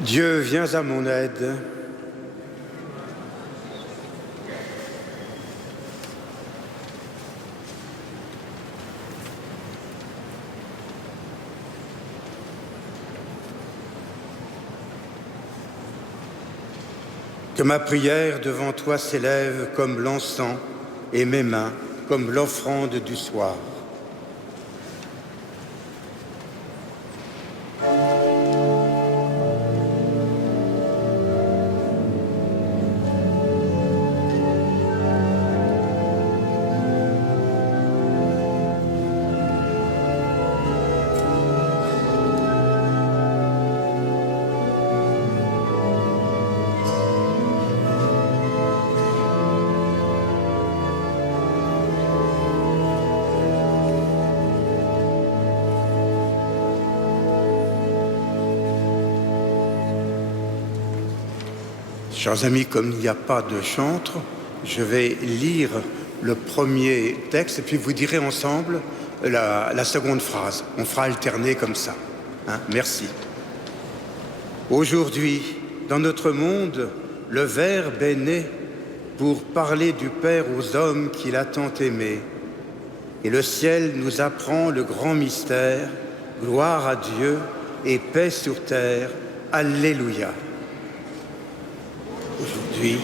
Dieu, viens à mon aide. Que ma prière devant toi s'élève comme l'encens et mes mains comme l'offrande du soir. Chers amis, comme il n'y a pas de chantre, je vais lire le premier texte et puis vous direz ensemble la seconde phrase. On fera alterner comme ça. Merci. Aujourd'hui, dans notre monde, le Verbe est né pour parler du Père aux hommes qu'il a tant aimés. Et le ciel nous apprend le grand mystère, gloire à Dieu et paix sur terre. Alléluia. Aujourd'hui,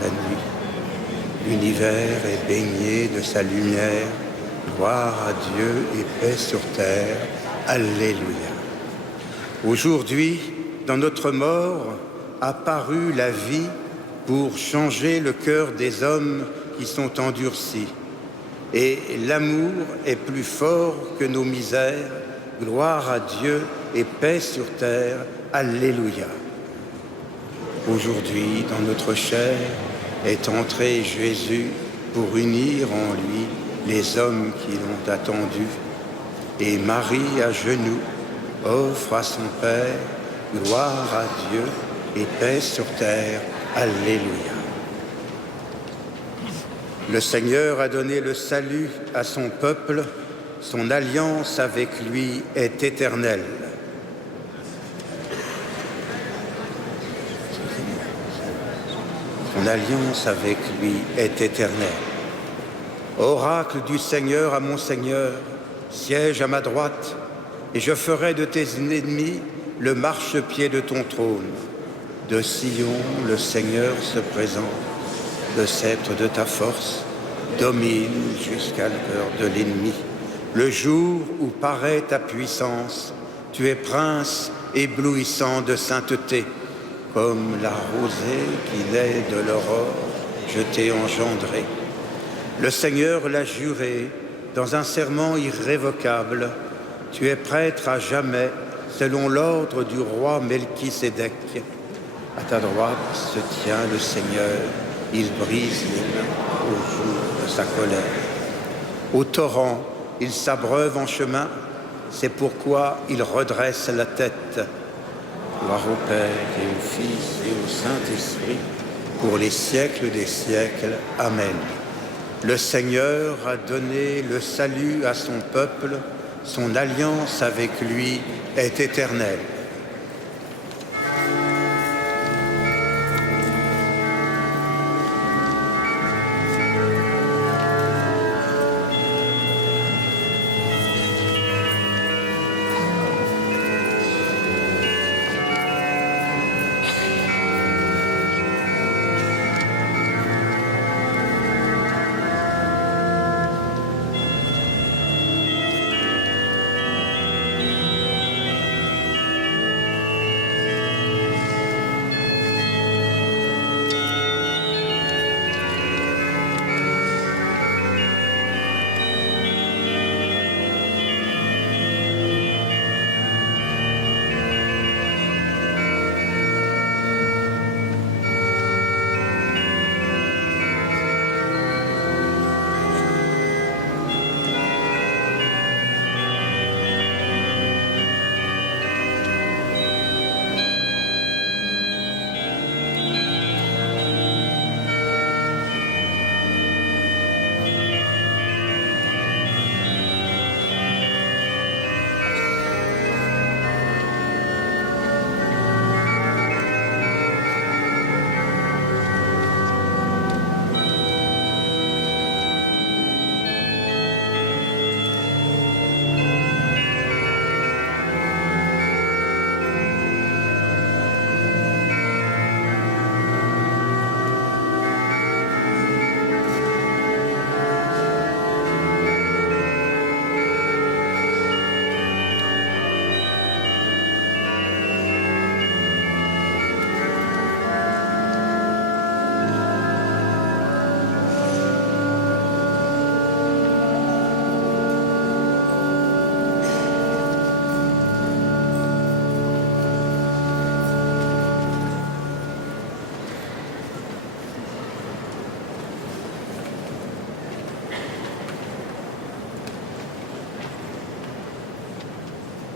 la nuit, l'univers est baigné de sa lumière. Gloire à Dieu et paix sur terre. Alléluia. Aujourd'hui, dans notre mort, apparut la vie pour changer le cœur des hommes qui sont endurcis. Et l'amour est plus fort que nos misères. Gloire à Dieu et paix sur terre. Alléluia. Aujourd'hui, dans notre chair, est entré Jésus pour unir en lui les hommes qui l'ont attendu. Et Marie, à genoux, offre à son Père gloire à Dieu et paix sur terre. Alléluia. Le Seigneur a donné le salut à son peuple. Son alliance avec lui est éternelle. Son alliance avec lui est éternelle. Oracle du Seigneur à mon Seigneur, siège à ma droite, et je ferai de tes ennemis le marchepied de ton trône. De Sion, le Seigneur se présente, le sceptre de ta force domine jusqu'à l'heure de l'ennemi. Le jour où paraît ta puissance, tu es prince éblouissant de sainteté. Comme la rosée qui naît de l'aurore, je t'ai engendré. Le Seigneur l'a juré dans un serment irrévocable. Tu es prêtre à jamais, selon l'ordre du roi Melchisédek. À ta droite se tient le Seigneur, il brise les mains au jour de sa colère. Au torrent, il s'abreuve en chemin, c'est pourquoi il redresse la tête. Gloire au Père et au Fils et au Saint-Esprit, pour les siècles des siècles. Amen. Le Seigneur a donné le salut à son peuple, son alliance avec lui est éternelle.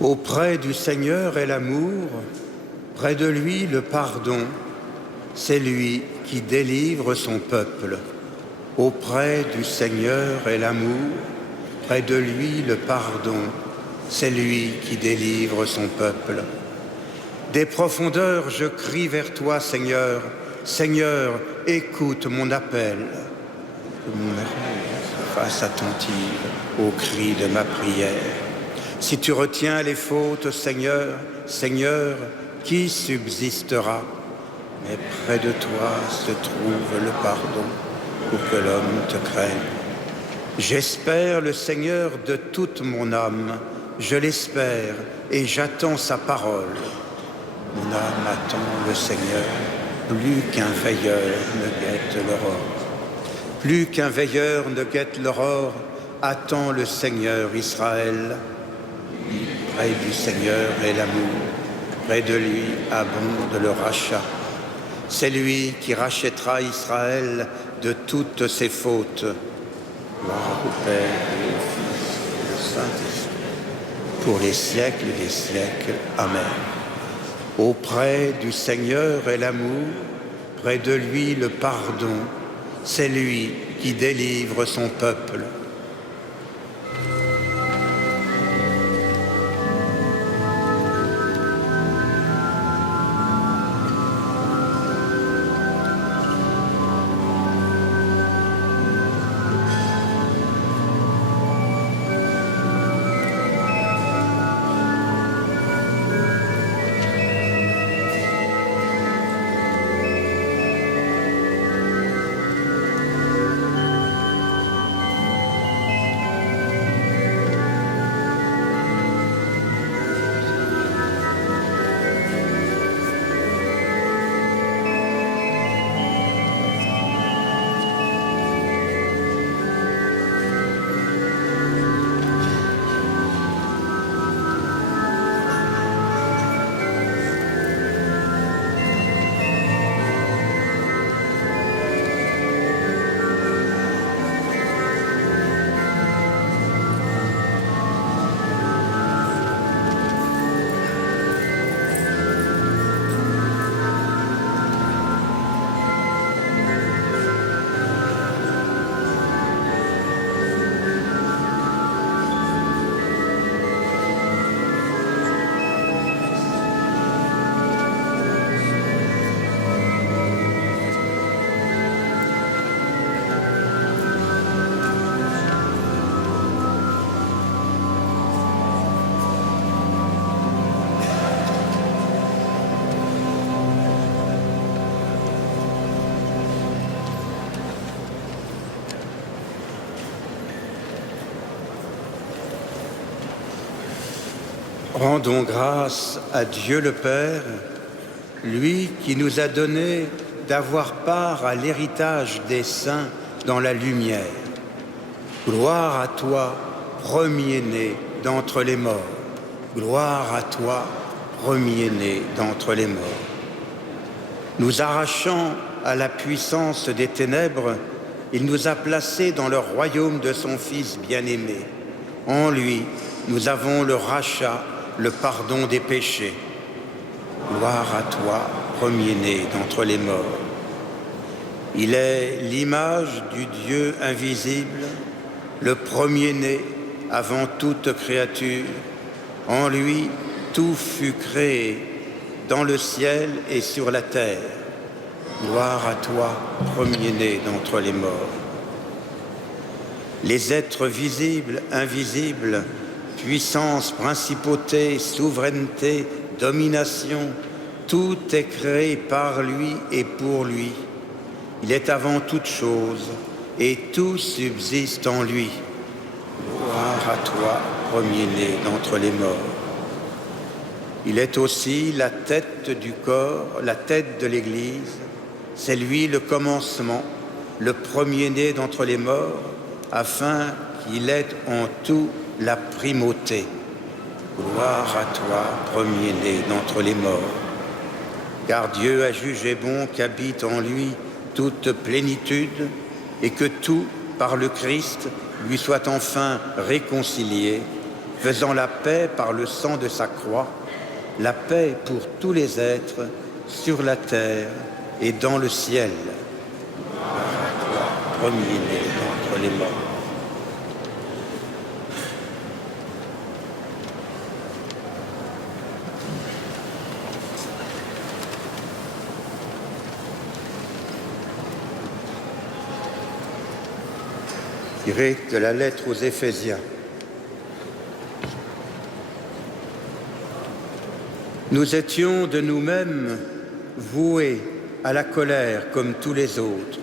Auprès du Seigneur est l'amour, près de lui le pardon. C'est lui qui délivre son peuple. Auprès du Seigneur est l'amour, près de lui le pardon. C'est lui qui délivre son peuple. Des profondeurs, je crie vers toi, Seigneur. Seigneur, écoute mon appel. Que mon oreille fasse attentive au cri de ma prière. Si tu retiens les fautes, Seigneur, Seigneur, qui subsistera? Mais près de toi se trouve le pardon pour que l'homme te craigne. J'espère le Seigneur de toute mon âme, je l'espère et j'attends sa parole. Mon âme attend le Seigneur, plus qu'un veilleur ne guette l'aurore. Plus qu'un veilleur ne guette l'aurore, attend le Seigneur Israël. Près du Seigneur est l'amour, près de lui abonde le rachat. C'est lui qui rachètera Israël de toutes ses fautes. Gloire au Père et au Fils et au Saint-Esprit, pour les siècles des siècles. Amen. Auprès du Seigneur est l'amour, près de lui le pardon. C'est lui qui délivre son peuple. Rendons grâce à Dieu le Père, lui qui nous a donné d'avoir part à l'héritage des saints dans la lumière. Gloire à toi, premier-né d'entre les morts. Gloire à toi, premier-né d'entre les morts. Nous arrachant à la puissance des ténèbres, il nous a placés dans le royaume de son Fils bien-aimé. En lui, nous avons le rachat, le pardon des péchés. Gloire à toi, premier-né d'entre les morts. Il est l'image du Dieu invisible, le premier-né avant toute créature. En lui, tout fut créé, dans le ciel et sur la terre. Gloire à toi, premier-né d'entre les morts. Les êtres visibles, invisibles, puissance, principauté, souveraineté, domination, tout est créé par lui et pour lui. Il est avant toute chose et tout subsiste en lui. Gloire à toi, premier-né d'entre les morts. Il est aussi la tête du corps, la tête de l'Église. C'est lui le commencement, le premier-né d'entre les morts, afin qu'il ait en tout la primauté. Gloire à toi, premier-né d'entre les morts. Car Dieu a jugé bon qu'habite en lui toute plénitude et que tout, par le Christ, lui soit enfin réconcilié, faisant la paix par le sang de sa croix, la paix pour tous les êtres sur la terre et dans le ciel. Premier-né d'entre les morts. Tiré de la lettre aux Éphésiens. Nous étions de nous-mêmes voués à la colère comme tous les autres.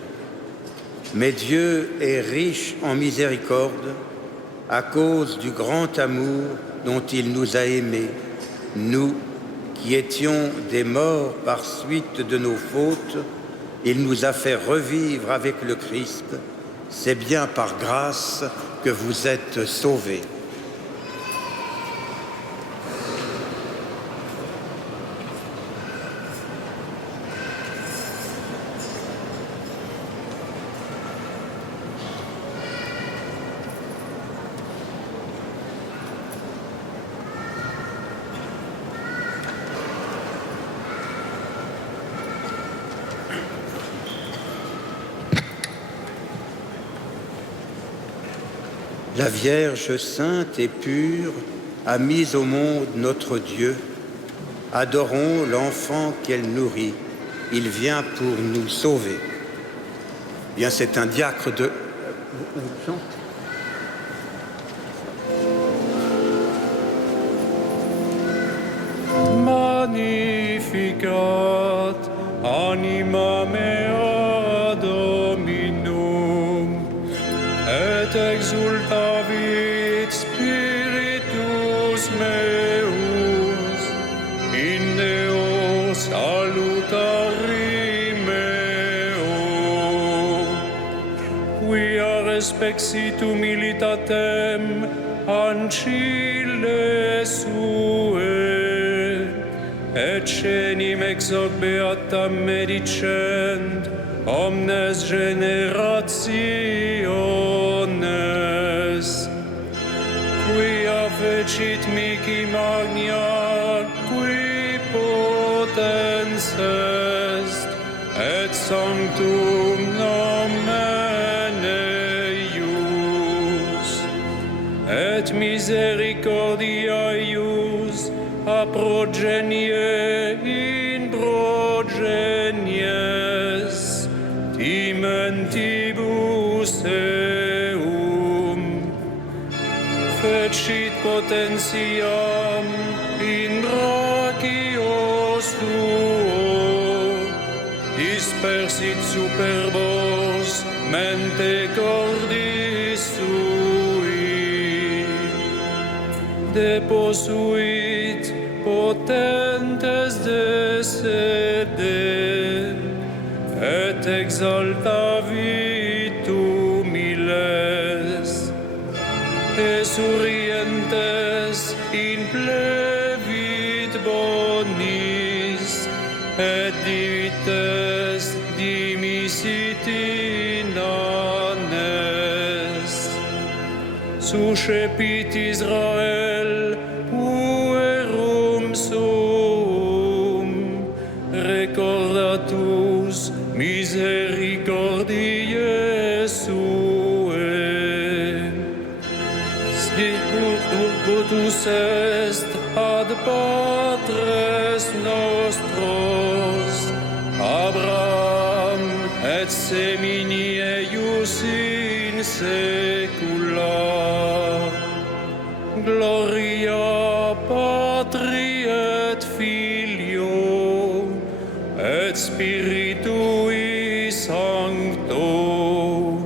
Mais Dieu est riche en miséricorde à cause du grand amour dont il nous a aimés, nous qui étions des morts par suite de nos fautes, il nous a fait revivre avec le Christ. C'est bien par grâce que vous êtes sauvés. La Vierge sainte et pure a mis au monde notre Dieu. Adorons l'enfant qu'elle nourrit. Il vient pour nous sauver. Bien, c'est un diacre de... Magnificat anima mea Dominum, et exultavit spiritus meus in Deo salutari meo. Quia respexit humilitatem ancile sue, et cenim ex hoc beatam medicent omnes generationes, quia fecit mihi magna, qui potens est, et sanctum nomen eius, et misericordia eius a progenie in progenies, timentibus eum, fecit potentiam in brachios tuo, dispersit superbos mente cordis sui, deposuit potentes de sede, et exaltavit humiles, esurientes in plevit bonis, et divites dimisit in annes. Suscepit Israel puerum sum, recordatus misericordiae suae. Sicutus est ad patres nostros, Abraham et semini eius in saecula. Gloria Patri et Filio et Spiritui Sancto,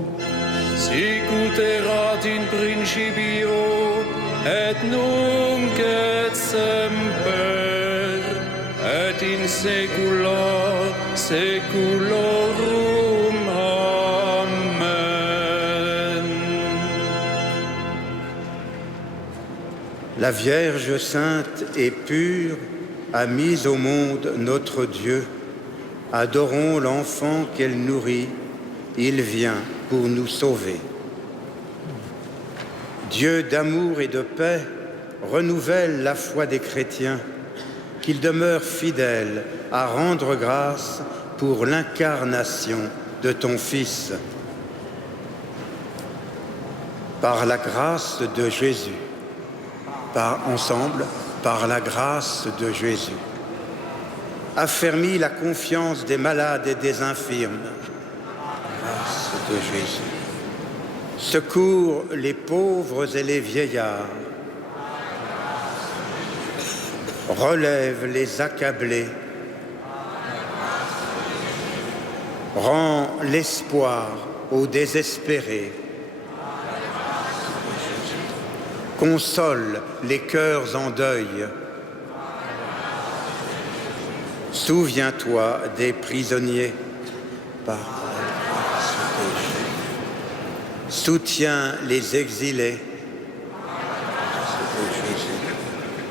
sicut erat in principio et nunc et semper et in saecula saeculorum. Amen. La Vierge sainte et pure a mis au monde notre Dieu. Adorons l'enfant qu'elle nourrit. Il vient pour nous sauver. Dieu d'amour et de paix, renouvelle la foi des chrétiens, qu'ils demeurent fidèles à rendre grâce pour l'incarnation de ton Fils. Par la grâce de Jésus, ensemble, par la grâce de Jésus, affermis la confiance des malades et des infirmes. Grâce de Jésus. Secours les pauvres et les vieillards. Relève les accablés. Rends l'espoir aux désespérés. Console les cœurs en deuil. Souviens-toi des prisonniers par la grâce de Jésus. Soutiens les exilés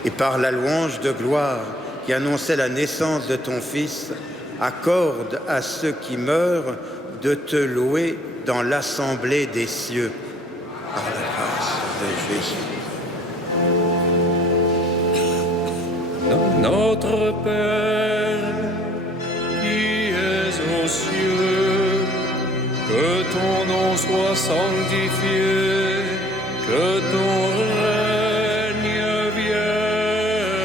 et par la louange de gloire qui annonçait la naissance de ton Fils, accorde à ceux qui meurent de te louer dans l'assemblée des cieux par la grâce de Jésus. Notre Père, qui es aux cieux, que ton nom soit sanctifié, que ton règne vienne,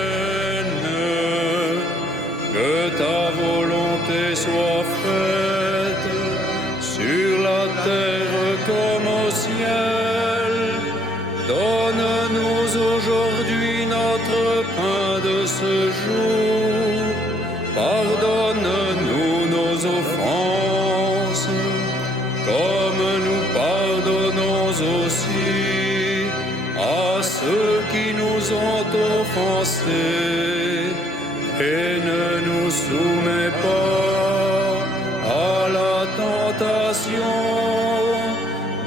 que ta volonté soit faite sur la terre comme au ciel. Donne-nous aujourd'hui notre pain de ce jour. Pardonne-nous nos offenses, comme nous pardonnons aussi à ceux qui nous ont offensés. Et ne nous soumets pas à la tentation,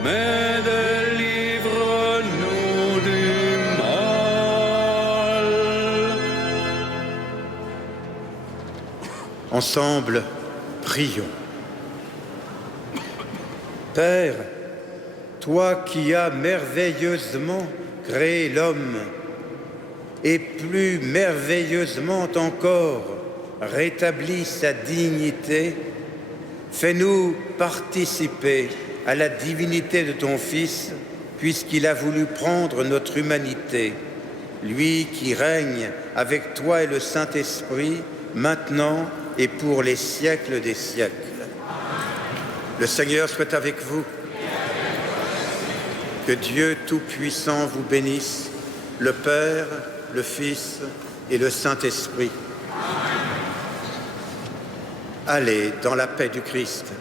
mais délivre-nous du mal. Ensemble, prions. Père, toi qui as merveilleusement créé l'homme et plus merveilleusement encore rétabli sa dignité, fais-nous participer à la divinité de ton Fils, puisqu'il a voulu prendre notre humanité, lui qui règne avec toi et le Saint-Esprit, maintenant et pour les siècles des siècles. Le Seigneur soit avec vous. Que Dieu Tout-Puissant vous bénisse, le Père, le Fils et le Saint-Esprit. Allez dans la paix du Christ.